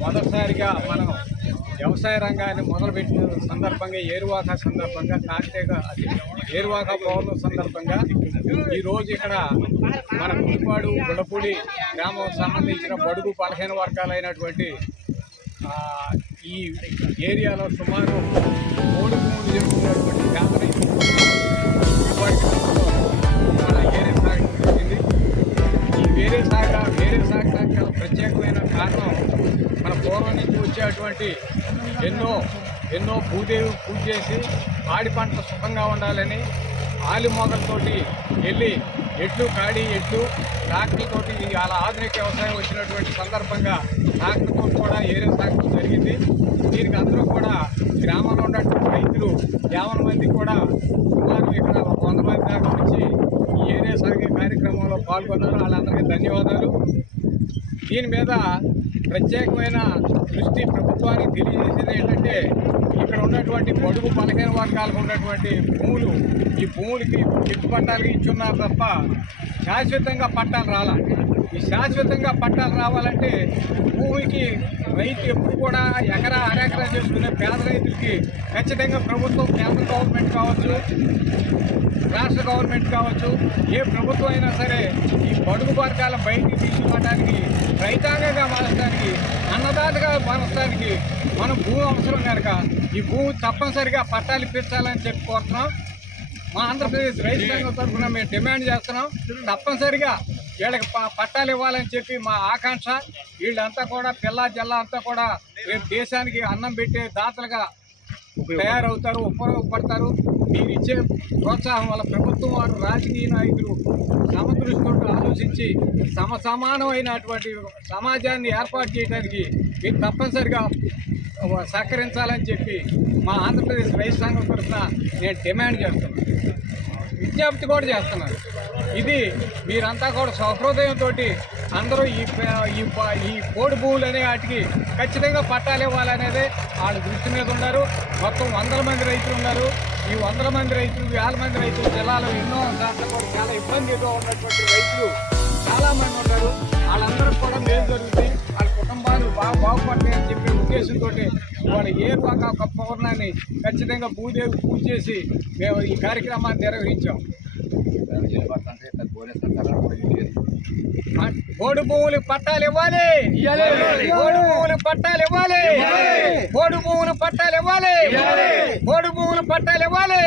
మొదటిసారిగా మనం వ్యవసాయ రంగాన్ని మొదలుపెట్టిన సందర్భంగా ఏరువాక సందర్భంగా కార్తీక అది ఏరువాక పౌర్ణమి సందర్భంగా ఈరోజు ఇక్కడ మన కుడిపాడు గుడపూడి గ్రామం సంబంధించిన బడుగు బలహీన వర్గాలైనటువంటి ఈ ఏరియాలో సుమారు మూడు మూడు జరుగుతున్నటువంటి వ్యాపారం ప్రత్యేకమైన కారణం మన పూర్వం నుంచి వచ్చేటువంటి ఎన్నో ఎన్నో భూదేవి పూజ చేసి ఆడి పంట సుఖంగా ఉండాలని ఆలిమోగలతోటి వెళ్ళి ఎట్లు కాడి ఎట్లు ట్రాక్టర్తోటి అలా ఆధునిక వ్యవసాయం వచ్చినటువంటి సందర్భంగా ట్రాక్టర్తో కూడా ఏరే సాగు జరిగింది. దీనికి అందరూ కూడా గ్రామంలో ఉన్నటువంటి రైతులు యావన మంది కూడా సుమారు ఇక్కడ వంద మంది దాకా వచ్చి ఈ ఏరియా సాగే కార్యక్రమంలో పాల్గొన్నారు. వాళ్ళందరికీ ధన్యవాదాలు. దీని మీద ప్రత్యేకమైన దృష్టి ప్రభుత్వానికి తెలియజేసేది ఏంటంటే ఇక్కడ ఉన్నటువంటి పొడుగు బలహీన వర్గాలకు ఉన్నటువంటి భూములు ఈ భూములకి చెట్టు పట్టాలకి ఇచ్చున్నారు తప్ప శాశ్వతంగా పట్టాలు రాలా. శాశ్వతంగా పట్టాలు రావాలంటే భూమికి రైతు ఎప్పుడు కూడా ఎకరా అరెకరా చేసుకునే పేద రైతులకి ఖచ్చితంగా ప్రభుత్వం కేంద్ర గవర్నమెంట్ కావచ్చు రాష్ట్ర గవర్నమెంట్ కావచ్చు ఏ ప్రభుత్వం అయినా సరే ఈ బడుగు వర్గాల బయటికి తీసుకోవడానికి రైతాంగంగా మార్చడానికి అన్నదాతగా మార్చడానికి మనం భూమి అవసరం కనుక ఈ భూమి తప్పనిసరిగా పట్టాలు ఇప్పించాలని చెప్పి కోరుతున్నాం. మా ఆంధ్రప్రదేశ్ రైతు సంఘం తరఫున మేము డిమాండ్ చేస్తున్నాం. తప్పనిసరిగా వీళ్ళకి ప- పట్టాలు ఇవ్వాలని చెప్పి మా ఆకాంక్ష. వీళ్ళంతా కూడా పిల్ల జల్ల అంతా కూడా రేపు దేశానికి అన్నం పెట్టే దాతలుగా తయారవుతారు ఉపయోగపడతారు. మీరు ఇచ్చే ప్రోత్సాహం వల్ల ప్రభుత్వం వారు రాజకీయ నాయకులు సమదృష్టితో ఆలోచించి సమ సమానమైనటువంటి సమాజాన్ని ఏర్పాటు చేయడానికి మీరు తప్పనిసరిగా సహకరించాలని చెప్పి మా ఆంధ్రప్రదేశ్ రైతు సంఘం తరఫున నేను డిమాండ్ చేస్తున్నాను. విజ్ఞప్తి కూడా చేస్తున్నాను ఇది మీరంతా కూడా సహృదయంతో అందరూ ఈ ఈ ఈ కోడి భూములు అనే వాటికి ఖచ్చితంగా పట్టాలు ఇవ్వాలనేదే వాళ్ళ దృష్టి మీద ఉన్నారు. మొత్తం వందల మంది రైతులు ఉన్నారు. ఈ వందల మంది రైతులు వేల మంది రైతులు జిల్లాలో ఎన్నో దాంట్లో కూడా చాలా ఇబ్బందిగా ఉన్నటువంటి రైతులు చాలామంది ఉన్నారు. వాళ్ళందరూ కూడా మేలు జరుగుతుంది. వాళ్ళ కుటుంబాలు బాగా బాగుపడతాయి. ఉద్దేశంతో వాళ్ళ ఏ ఒక ఒక పౌర్ణాన్ని ఖచ్చితంగా భూదేవి పూజ చేసి మేము ఈ కార్యక్రమాన్ని నిర్వహించాం. కోడి భూములు పట్టాలు ఇవ్వాలి. కోడి భూములు పట్టాలు ఇవ్వాలి. కోడి భూములు పట్టాలు ఇవ్వాలి. కోడి భూములు పట్టాలు ఇవ్వాలి.